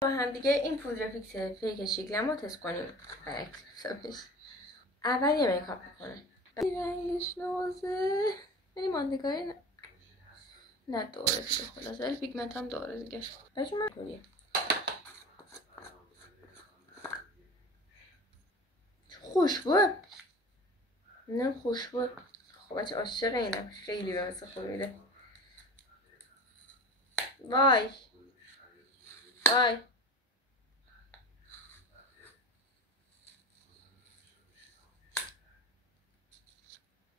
با هم دیگه این پودر فیکس فیک شکلم رو تست کنیم. برعکس حسابش. اول یه میکاپ میکنه. رنگش نازه. یعنی ماندگاری نه دوره دیگه خلاصه. ولی پیگمنت هم دوره دیگه. بچه من کنیم. خوشبوه. نه خوشبوه. خب بچه عاشق اینم. خیلی به مثل خوب میده. وای. وای.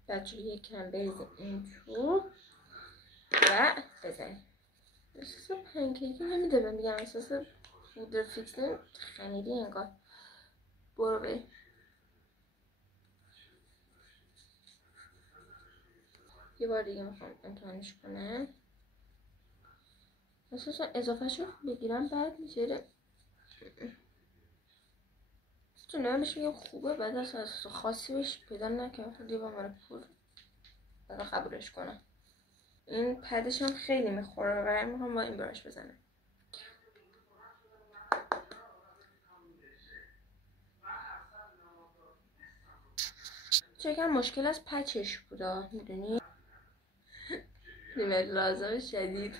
بچه یکم بریزیم این تو و بزنیم. احساس پنکیکی نمیده بمیگم. احساس پودر فیکس خمیری انگار. برو بریم. یه بار دیگه میخوام امتحانش کنم. احساس اضافه شو بگیرم بعد میشه. تو نمیش میگم خوبه بعد از خاصی بهش پیدا نکنم. دیگه با من پول برای قبولش کنم. این پدش هم خیلی میخوره و میخوام با این براش بزنم. چکم مشکل از پچش بودا میدونی؟ نیمه لازم شدید.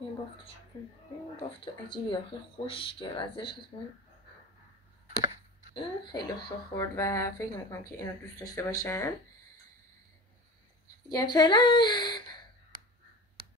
این بافتش کن. این بافت عجیبی آخه خشکه وزش هست. این خیلی خوب خورد و فکر نمیکنم که اینو دوست داشته باشم. دیگه فعلا